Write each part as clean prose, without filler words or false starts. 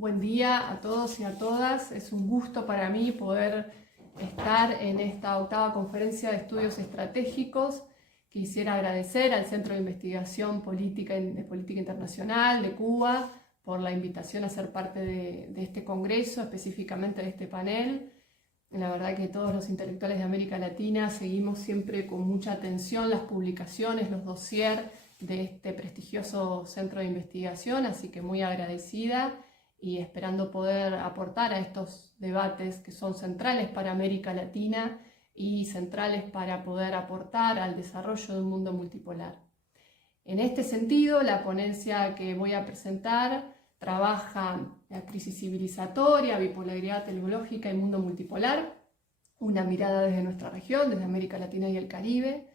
Buen día a todos y a todas. Es un gusto para mí poder estar en esta octava conferencia de estudios estratégicos. Quisiera agradecer al Centro de Investigación de Política Internacional de Cuba por la invitación a ser parte de este congreso, específicamente de este panel. La verdad que todos los intelectuales de América Latina seguimos siempre con mucha atención las publicaciones, los dossiers de este prestigioso centro de investigación, así que muy agradecida y esperando poder aportar a estos debates que son centrales para América Latina y centrales para poder aportar al desarrollo de un mundo multipolar. En este sentido, la ponencia que voy a presentar trabaja la crisis civilizatoria, bipolaridad tecnológica y mundo multipolar, una mirada desde nuestra región, desde América Latina y el Caribe.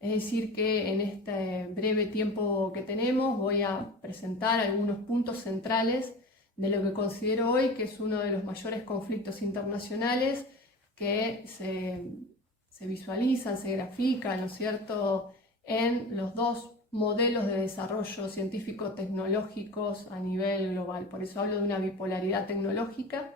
Es decir, que en este breve tiempo que tenemos voy a presentar algunos puntos centrales de lo que considero hoy que es uno de los mayores conflictos internacionales que se visualizan, se grafican, ¿no es cierto?, en los dos modelos de desarrollo científico-tecnológicos a nivel global. Por eso hablo de una bipolaridad tecnológica.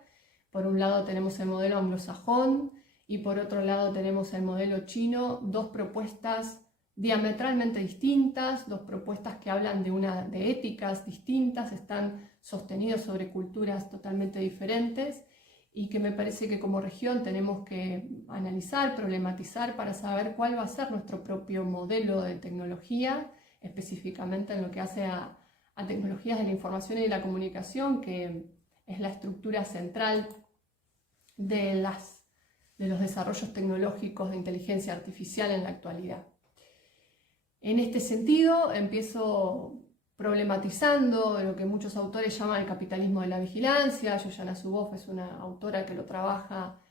Por un lado tenemos el modelo anglosajón y por otro lado tenemos el modelo chino, dos propuestas diametralmente distintas, dos propuestas que hablan de éticas distintas, están sostenidos sobre culturas totalmente diferentes y que me parece que como región tenemos que analizar, problematizar para saber cuál va a ser nuestro propio modelo de tecnología, específicamente en lo que hace a tecnologías de la información y de la comunicación, que es la estructura central de los desarrollos tecnológicos de inteligencia artificial en la actualidad. En este sentido, empiezo problematizando lo que muchos autores llaman el capitalismo de la vigilancia. Shoshana Zuboff es una autora que lo trabaja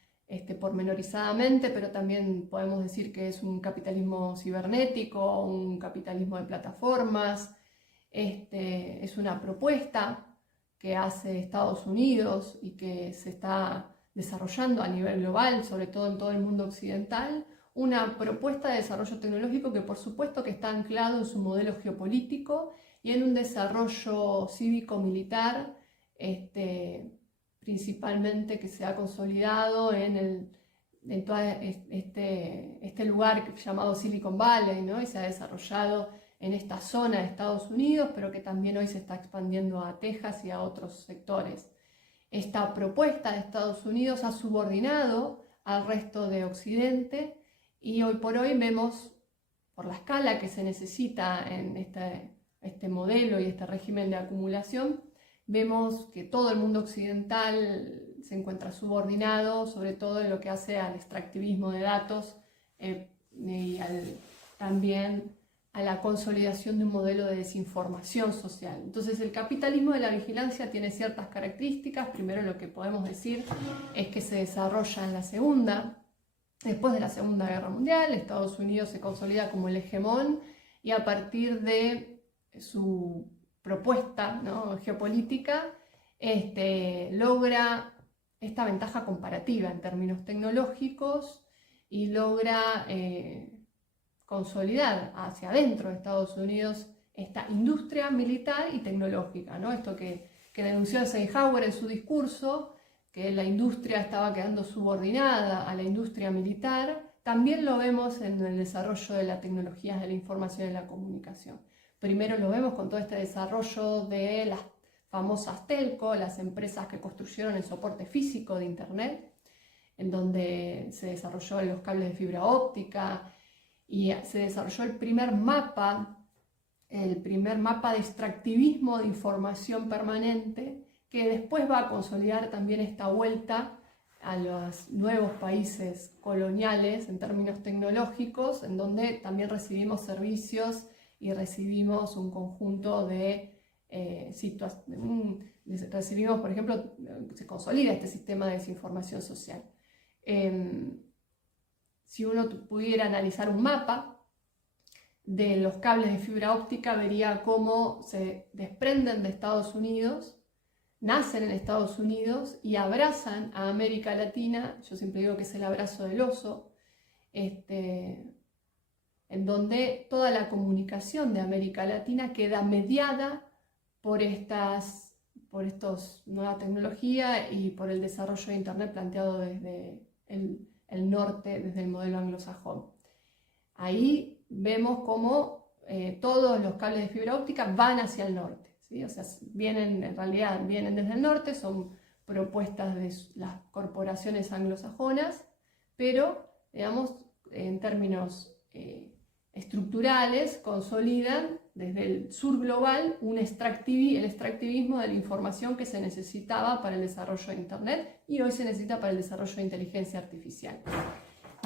pormenorizadamente, pero también podemos decir que es un capitalismo cibernético, un capitalismo de plataformas. Es una propuesta que hace Estados Unidos y que se está desarrollando a nivel global, sobre todo en todo el mundo occidental, una propuesta de desarrollo tecnológico que por supuesto que está anclado en su modelo geopolítico y en un desarrollo cívico-militar, principalmente que se ha consolidado en todo este lugar llamado Silicon Valley, ¿no? Y se ha desarrollado en esta zona de Estados Unidos, pero que también hoy se está expandiendo a Texas y a otros sectores. Esta propuesta de Estados Unidos ha subordinado al resto de Occidente y hoy por hoy vemos, por la escala que se necesita en este modelo y este régimen de acumulación, vemos que todo el mundo occidental se encuentra subordinado, sobre todo en lo que hace al extractivismo de datos y también a la consolidación de un modelo de desinformación social. Entonces el capitalismo de la vigilancia tiene ciertas características. Primero, lo que podemos decir es que se desarrolla después de la Segunda Guerra Mundial. Estados Unidos se consolida como el hegemón y a partir de su propuesta, ¿no?, geopolítica, logra esta ventaja comparativa en términos tecnológicos y logra consolidar hacia adentro de Estados Unidos esta industria militar y tecnológica, ¿no? Esto que denunció Eisenhower en su discurso, que la industria estaba quedando subordinada a la industria militar, también lo vemos en el desarrollo de las tecnologías de la información y la comunicación. Primero lo vemos con todo este desarrollo de las famosas telco, las empresas que construyeron el soporte físico de Internet, en donde se desarrolló los cables de fibra óptica y se desarrolló el primer mapa de extractivismo de información permanente, que después va a consolidar también esta vuelta a los nuevos países coloniales en términos tecnológicos, en donde también recibimos servicios y recibimos un conjunto de recibimos, por ejemplo, se consolida este sistema de desinformación social. Si uno pudiera analizar un mapa de los cables de fibra óptica, vería cómo se desprenden de Estados Unidos, nacen en Estados Unidos y abrazan a América Latina. Yo siempre digo que es el abrazo del oso, en donde toda la comunicación de América Latina queda mediada por estas por esta nueva tecnología y por el desarrollo de Internet planteado desde el norte, desde el modelo anglosajón. Ahí vemos cómo todos los cables de fibra óptica van hacia el norte, ¿sí? O sea, en realidad vienen desde el norte, son propuestas de las corporaciones anglosajonas, pero, digamos, en términos estructurales, consolidan desde el sur global el extractivismo de la información que se necesitaba para el desarrollo de Internet y hoy se necesita para el desarrollo de inteligencia artificial.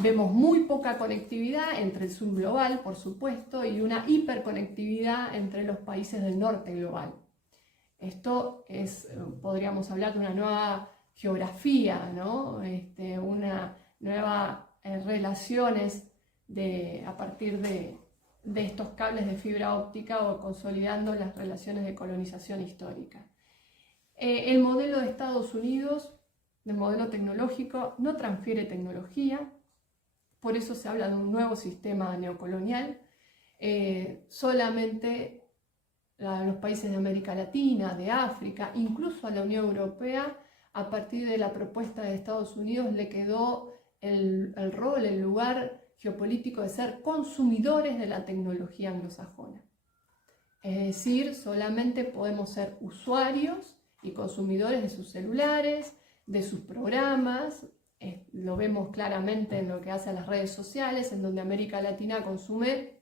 Vemos muy poca conectividad entre el sur global, por supuesto, y una hiperconectividad entre los países del norte global. Esto podríamos hablar de una nueva geografía, ¿no? Una nueva relaciones a partir de estos cables de fibra óptica o consolidando las relaciones de colonización histórica. El modelo de Estados Unidos, el modelo tecnológico, no transfiere tecnología, por eso se habla de un nuevo sistema neocolonial. Solamente a los países de América Latina, de África, incluso a la Unión Europea, a partir de la propuesta de Estados Unidos le quedó el rol, el lugar geopolítico de ser consumidores de la tecnología anglosajona. Es decir, solamente podemos ser usuarios y consumidores de sus celulares, de sus programas. Lo vemos claramente en lo que hace a las redes sociales, en donde América Latina consume,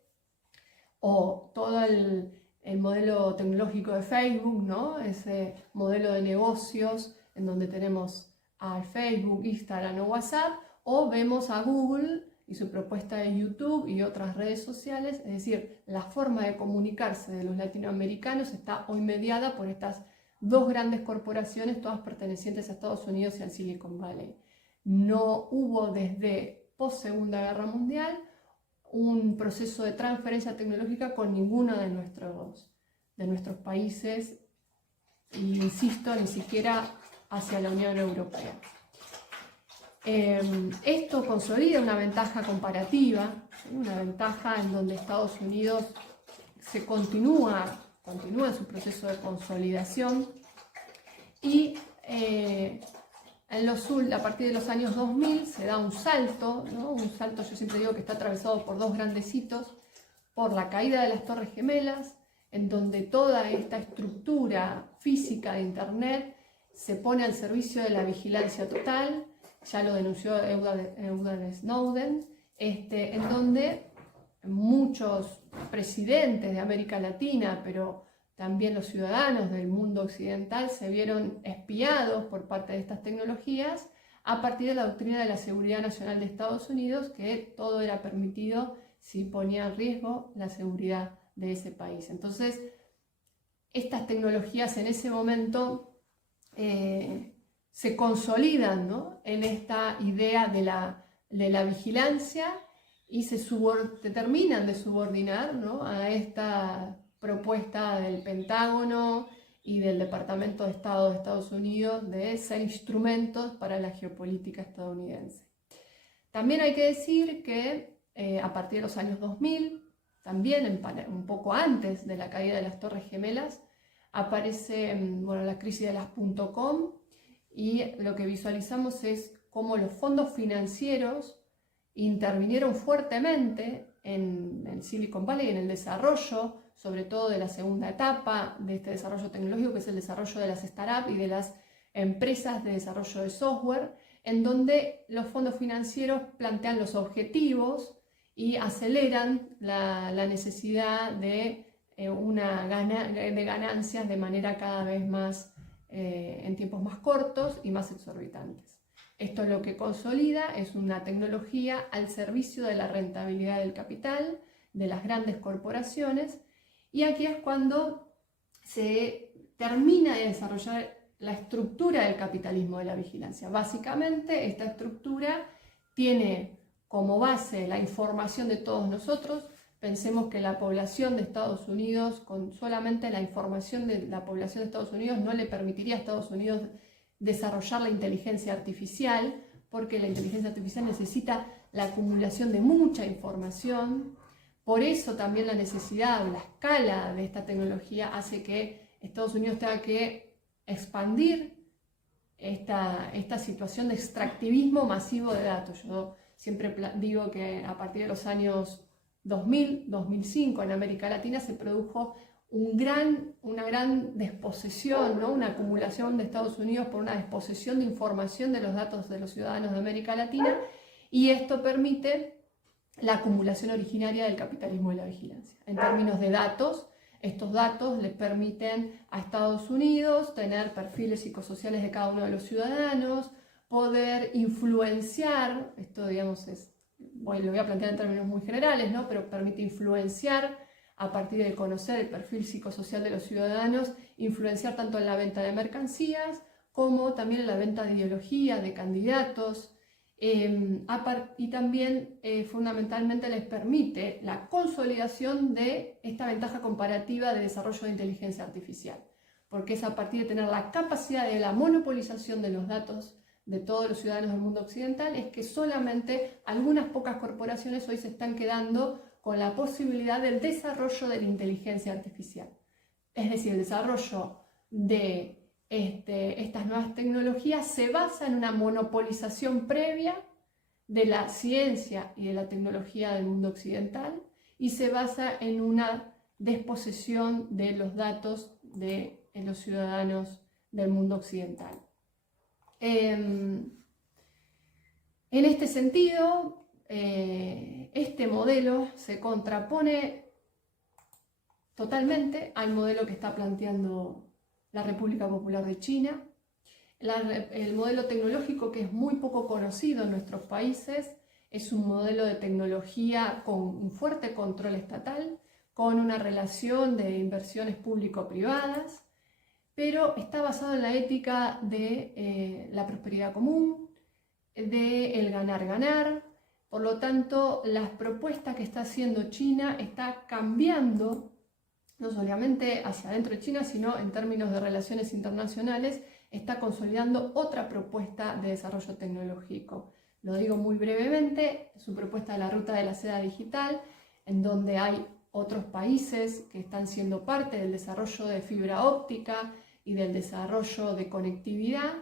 o todo el modelo tecnológico de Facebook, ¿no? Ese modelo de negocios en donde tenemos a Facebook, Instagram o WhatsApp, o vemos a Google y su propuesta de YouTube y otras redes sociales. Es decir, la forma de comunicarse de los latinoamericanos está hoy mediada por estas dos grandes corporaciones, todas pertenecientes a Estados Unidos y al Silicon Valley. No hubo desde post-Segunda Guerra Mundial un proceso de transferencia tecnológica con ninguno de nuestros países, y insisto, ni siquiera hacia la Unión Europea. Esto consolida una ventaja comparativa, ¿sí? Una ventaja en donde Estados Unidos continúa en su proceso de consolidación y a partir de los años 2000 se da un salto, ¿no? Un salto, yo siempre digo que está atravesado por dos grandes hitos: por la caída de las Torres Gemelas, en donde toda esta estructura física de Internet se pone al servicio de la vigilancia total. Ya lo denunció Edward Snowden, en donde muchos presidentes de América Latina, pero también los ciudadanos del mundo occidental, se vieron espiados por parte de estas tecnologías a partir de la doctrina de la seguridad nacional de Estados Unidos, que todo era permitido si ponía en riesgo la seguridad de ese país. Entonces, estas tecnologías en ese momento se consolidan, ¿no? En esta idea de la vigilancia y se terminan de subordinar, ¿no? A esta propuesta del Pentágono y del Departamento de Estado de Estados Unidos de ser instrumentos para la geopolítica estadounidense. También hay que decir que a partir de los años 2000, también un poco antes de la caída de las Torres Gemelas, aparece la crisis de las .com, y lo que visualizamos es cómo los fondos financieros intervinieron fuertemente en el Silicon Valley, en el desarrollo, sobre todo de la segunda etapa de este desarrollo tecnológico, que es el desarrollo de las startups y de las empresas de desarrollo de software, en donde los fondos financieros plantean los objetivos y aceleran la necesidad de ganancias de manera cada vez más, en tiempos más cortos y más exorbitantes. Esto lo que consolida es una tecnología al servicio de la rentabilidad del capital, de las grandes corporaciones, y aquí es cuando se termina de desarrollar la estructura del capitalismo de la vigilancia. Básicamente, esta estructura tiene como base la información de todos nosotros. Pensemos que la población de Estados Unidos, con solamente la información de la población de Estados Unidos, no le permitiría a Estados Unidos desarrollar la inteligencia artificial, porque la inteligencia artificial necesita la acumulación de mucha información. Por eso también la necesidad, la escala de esta tecnología hace que Estados Unidos tenga que expandir esta situación de extractivismo masivo de datos. Yo siempre digo que a partir de los años 2000, 2005 en América Latina se produjo una gran desposesión, ¿no? Una acumulación de Estados Unidos por una desposesión de información de los datos de los ciudadanos de América Latina, y esto permite la acumulación originaria del capitalismo de la vigilancia. En términos de datos, estos datos les permiten a Estados Unidos tener perfiles psicosociales de cada uno de los ciudadanos, poder influenciar, esto digamos lo voy a plantear en términos muy generales, ¿no? Pero permite influenciar a partir de conocer el perfil psicosocial de los ciudadanos, influenciar tanto en la venta de mercancías como también en la venta de ideología, de candidatos, y también fundamentalmente les permite la consolidación de esta ventaja comparativa de desarrollo de inteligencia artificial, porque es a partir de tener la capacidad de la monopolización de los datos de todos los ciudadanos del mundo occidental, es que solamente algunas pocas corporaciones hoy se están quedando con la posibilidad del desarrollo de la inteligencia artificial. Es decir, el desarrollo de estas nuevas tecnologías se basa en una monopolización previa de la ciencia y de la tecnología del mundo occidental, y se basa en una desposesión de los datos de los ciudadanos del mundo occidental. En este sentido, este modelo se contrapone totalmente al modelo que está planteando la República Popular de China. El modelo tecnológico, que es muy poco conocido en nuestros países, es un modelo de tecnología con un fuerte control estatal, con una relación de inversiones público-privadas, pero está basado en la ética de la prosperidad común, del ganar-ganar. Por lo tanto, las propuestas que está haciendo China está cambiando, no solamente hacia adentro de China, sino en términos de relaciones internacionales, está consolidando otra propuesta de desarrollo tecnológico. Lo digo muy brevemente, su propuesta de la ruta de la seda digital, en donde hay otros países que están siendo parte del desarrollo de fibra óptica y del desarrollo de conectividad.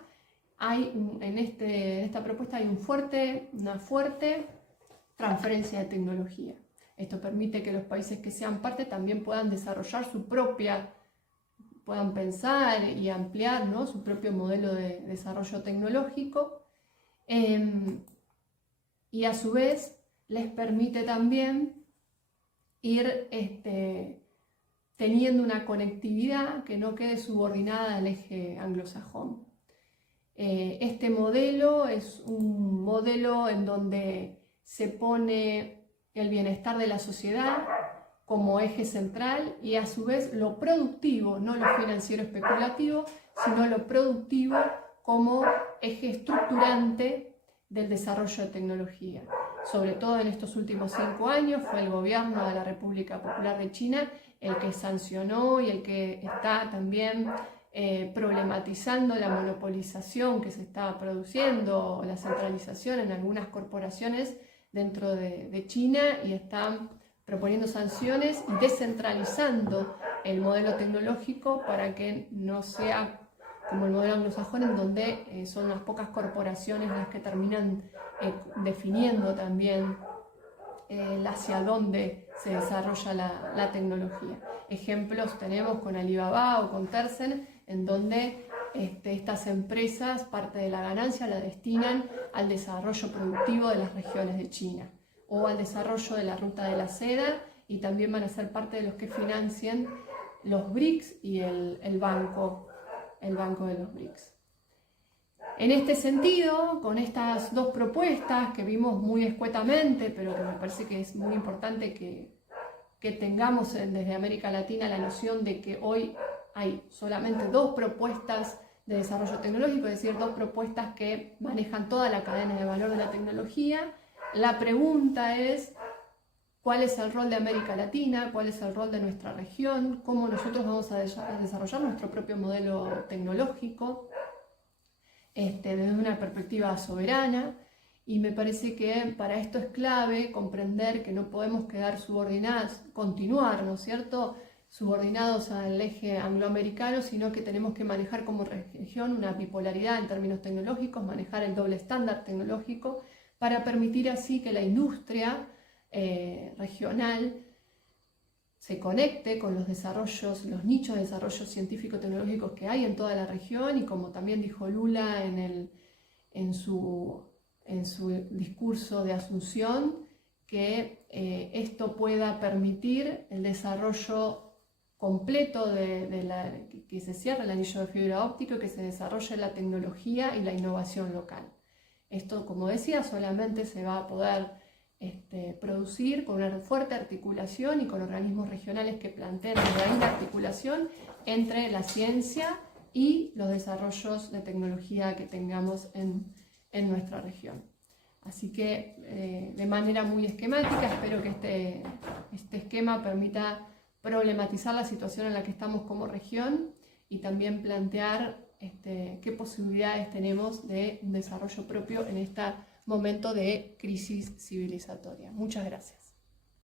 En esta propuesta hay una fuerte transferencia de tecnología. Esto permite que los países que sean parte también puedan desarrollar puedan pensar y ampliar, ¿no?, su propio modelo de desarrollo tecnológico, y a su vez les permite también ir teniendo una conectividad que no quede subordinada al eje anglosajón. Este modelo es un modelo en donde se pone el bienestar de la sociedad como eje central, y a su vez lo productivo, no lo financiero especulativo, sino lo productivo como eje estructurante del desarrollo de tecnología. Sobre todo en estos últimos 5 años fue el gobierno de la República Popular de China el que sancionó y el que está también problematizando la monopolización que se está produciendo, la centralización en algunas corporaciones dentro de China, y están proponiendo sanciones y descentralizando el modelo tecnológico para que no sea como el modelo anglosajón, en donde son unas pocas corporaciones las que terminan definiendo también hacia dónde se desarrolla la tecnología. Ejemplos tenemos con Alibaba o con Tencent, en donde estas empresas parte de la ganancia la destinan al desarrollo productivo de las regiones de China o al desarrollo de la ruta de la seda, y también van a ser parte de los que financien los BRICS y el banco de los BRICS. En este sentido, con estas dos propuestas que vimos muy escuetamente, pero que me parece que es muy importante que tengamos desde América Latina la noción de que hoy hay solamente 2 propuestas de desarrollo tecnológico, es decir, 2 propuestas que manejan toda la cadena de valor de la tecnología. La pregunta es: ¿cuál es el rol de América Latina? ¿Cuál es el rol de nuestra región? ¿Cómo nosotros vamos a desarrollar nuestro propio modelo tecnológico desde una perspectiva soberana? Y me parece que para esto es clave comprender que no podemos quedar subordinadas, continuar, ¿no es cierto?, subordinados al eje angloamericano, sino que tenemos que manejar como región una bipolaridad en términos tecnológicos, manejar el doble estándar tecnológico, para permitir así que la industria regional se conecte con los desarrollos, los nichos de desarrollo científico-tecnológicos que hay en toda la región, y como también dijo Lula en su discurso de Asunción, que esto pueda permitir el desarrollo completo que se cierre el anillo de fibra óptica y que se desarrolle la tecnología y la innovación local. Esto, como decía, solamente se va a poder producir con una fuerte articulación y con organismos regionales que planteen una articulación entre la ciencia y los desarrollos de tecnología que tengamos en nuestra región. Así que de manera muy esquemática, espero que este esquema permita problematizar la situación en la que estamos como región y también plantear qué posibilidades tenemos de un desarrollo propio en este momento de crisis civilizatoria. Muchas gracias.